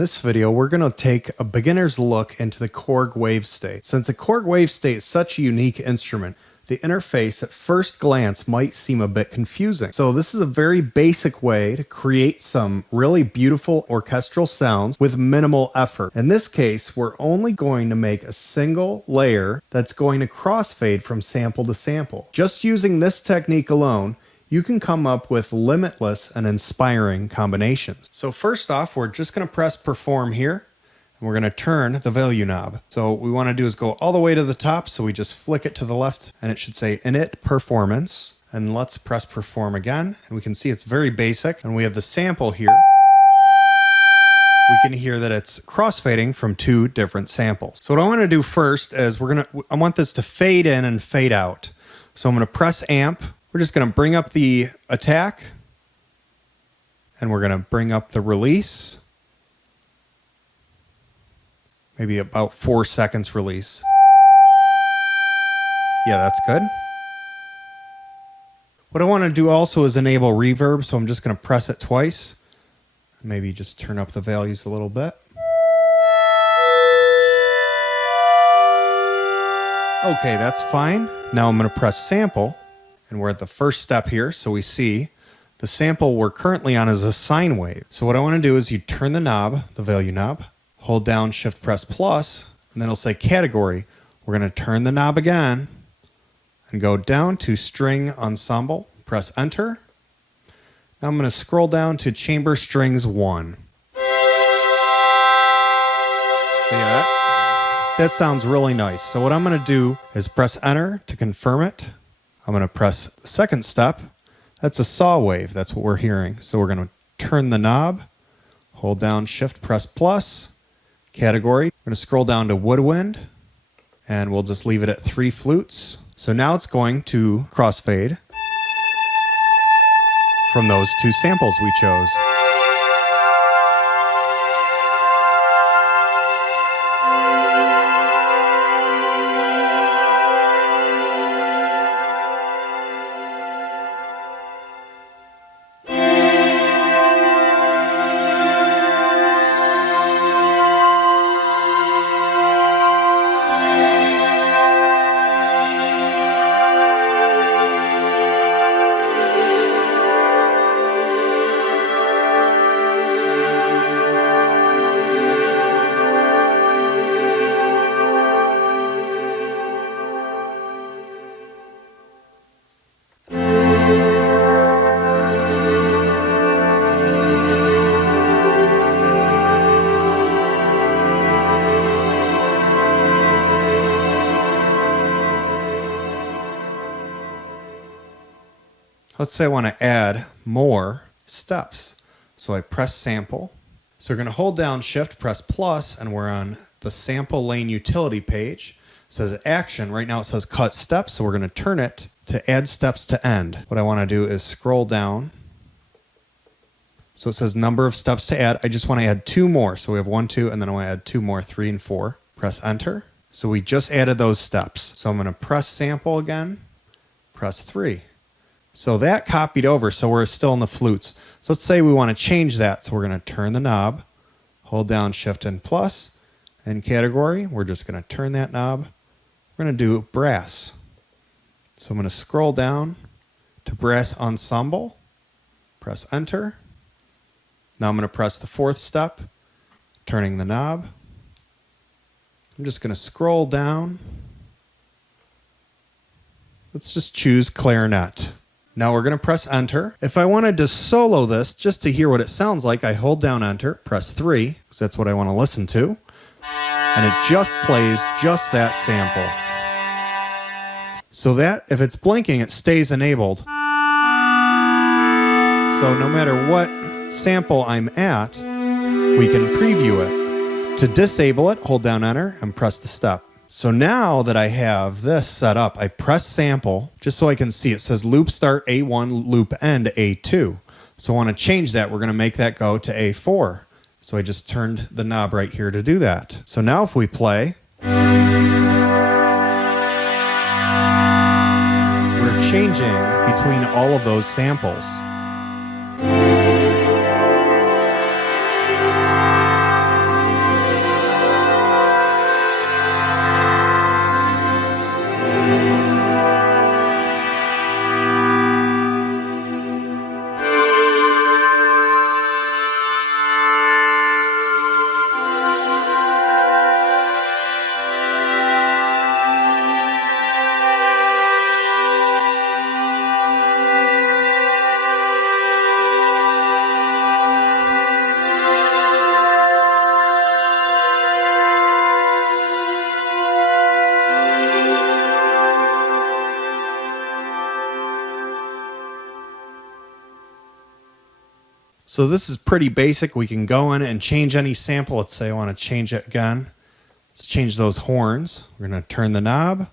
this video, we're going to take a beginner's look into the Korg Wavestate. Since the Korg Wavestate is such a unique instrument, the interface at first glance might seem a bit confusing. So this is a very basic way to create some really beautiful orchestral sounds with minimal effort. In this case, we're only going to make a single layer that's going to crossfade from sample to sample. Just using this technique alone, you can come up with limitless and inspiring combinations. So first off, we're just going to press perform here, and we're going to turn the value knob. So what we want to do is go all the way to the top, so we just flick it to the left, and it should say Init Performance. And let's press perform again, and we can see it's very basic, and we have the sample here. We can hear that it's crossfading from two different samples. So what I want to do first is I want this to fade in and fade out. So I'm going to press amp. We're just going to bring up the attack, and we're going to bring up the release. Maybe about 4 seconds release. Yeah, that's good. What I want to do also is enable reverb, so I'm just going to press it twice. Maybe just turn up the values a little bit. Okay, that's fine. Now I'm going to press sample. And we're at the first step here, so we see the sample we're currently on is a sine wave. So what I want to do is you turn the knob, the value knob, hold down, shift, press plus, and then it'll say category. We're going to turn the knob again and go down to string ensemble, press enter. Now I'm going to scroll down to chamber strings 1. So yeah, that sounds really nice. So what I'm going to do is press enter to confirm it. I'm going to press the second step. That's a saw wave. That's what we're hearing. So we're going to turn the knob, hold down, shift, press plus, category. We're going to scroll down to woodwind, and we'll just leave it at 3 flutes. So now it's going to crossfade from those 2 samples we chose. Let's say I want to add more steps. So I press sample. So we're going to hold down shift, press plus, and we're on the sample lane utility page. It says action. Right now it says cut steps, so we're going to turn it to add steps to end. What I want to do is scroll down. So it says number of steps to add. I just want to add 2 more. So we have 1, 2, and then I want to add 2 more, 3 and 4. Press enter. So we just added those steps. So I'm going to press sample again, press 3. So that copied over, so we're still in the flutes. So let's say we want to change that. So we're going to turn the knob, hold down shift and plus, and category. We're just going to turn that knob. We're going to do brass. So I'm going to scroll down to brass ensemble, press enter. Now I'm going to press the 4th step, turning the knob. I'm just going to scroll down. Let's just choose clarinet. Now we're going to press enter. If I wanted to solo this just to hear what it sounds like, I hold down enter, press 3, because that's what I want to listen to. And it just plays just that sample. So that, if it's blinking, it stays enabled. So no matter what sample I'm at, we can preview it. To disable it, hold down enter and press the step. So now that I have this set up, I press sample just so I can see. It says loop start A1, loop end A2. So I want to change that. We're going to make that go to A4. So I just turned the knob right here to do that. So now if we play, we're changing between all of those samples. So this is pretty basic. We can go in and change any sample. Let's say I want to change it again. Let's change those horns. We're going to turn the knob.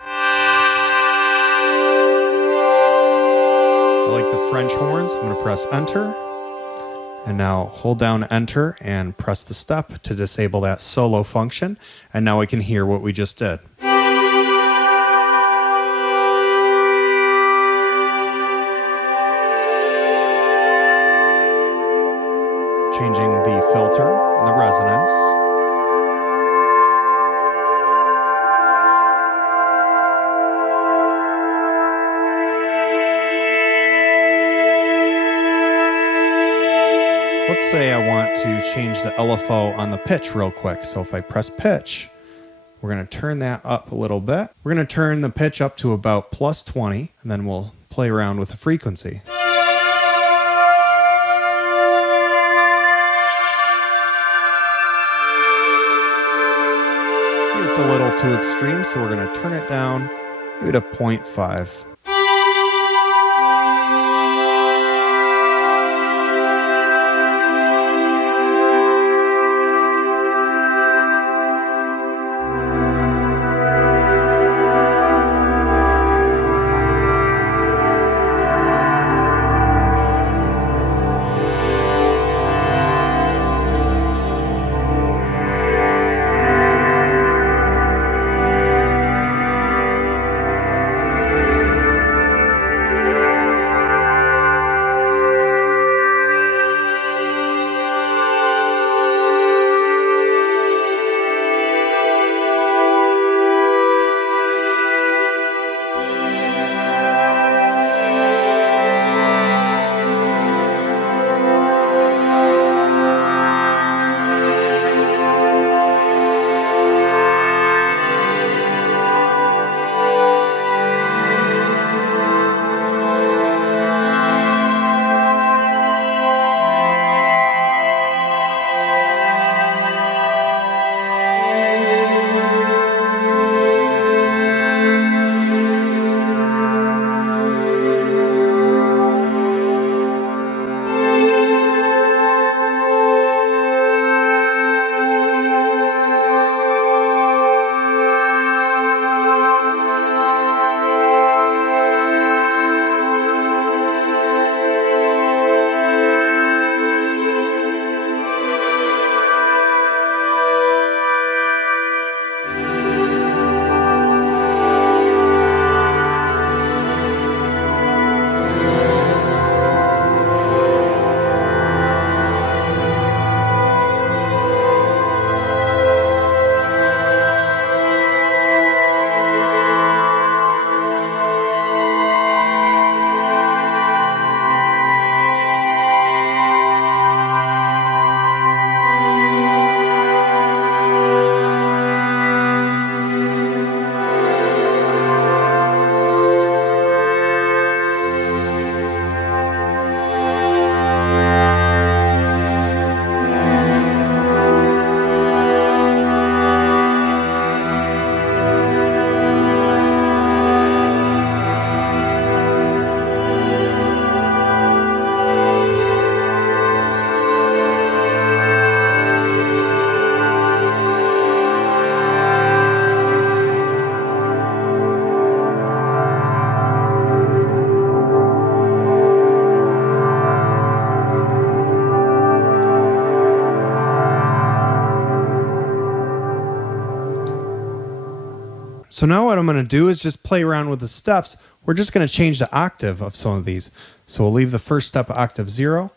I like the French horns. I'm going to press enter. And now hold down enter and press the step to disable that solo function. And now we can hear what we just did. Changing the filter and the resonance. Let's say I want to change the LFO on the pitch real quick. So if I press pitch, we're going to turn that up a little bit. We're going to turn the pitch up to about plus 20, and then we'll play around with the frequency. It's a little too extreme, so we're going to turn it down maybe to 0.5. So now what I'm going to do is just play around with the steps. We're just going to change the octave of some of these. So we'll leave the first step octave 0.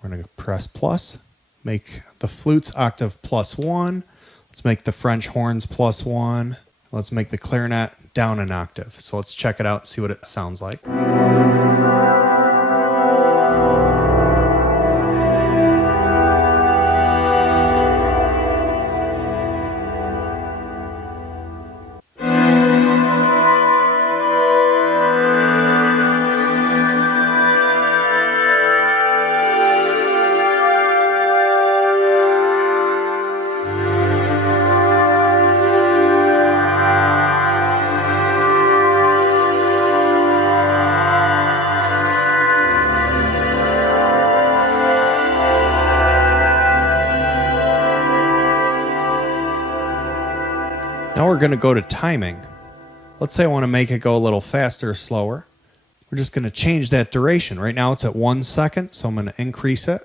We're going to press plus, make the flutes octave +1. Let's make the French horns +1. Let's make the clarinet down an octave. So let's check it out and see what it sounds like. we're going to go to timing. Let's say I want to make it go a little faster or slower. We're just going to change that duration. Right now it's at 1 second, so I'm going to increase it.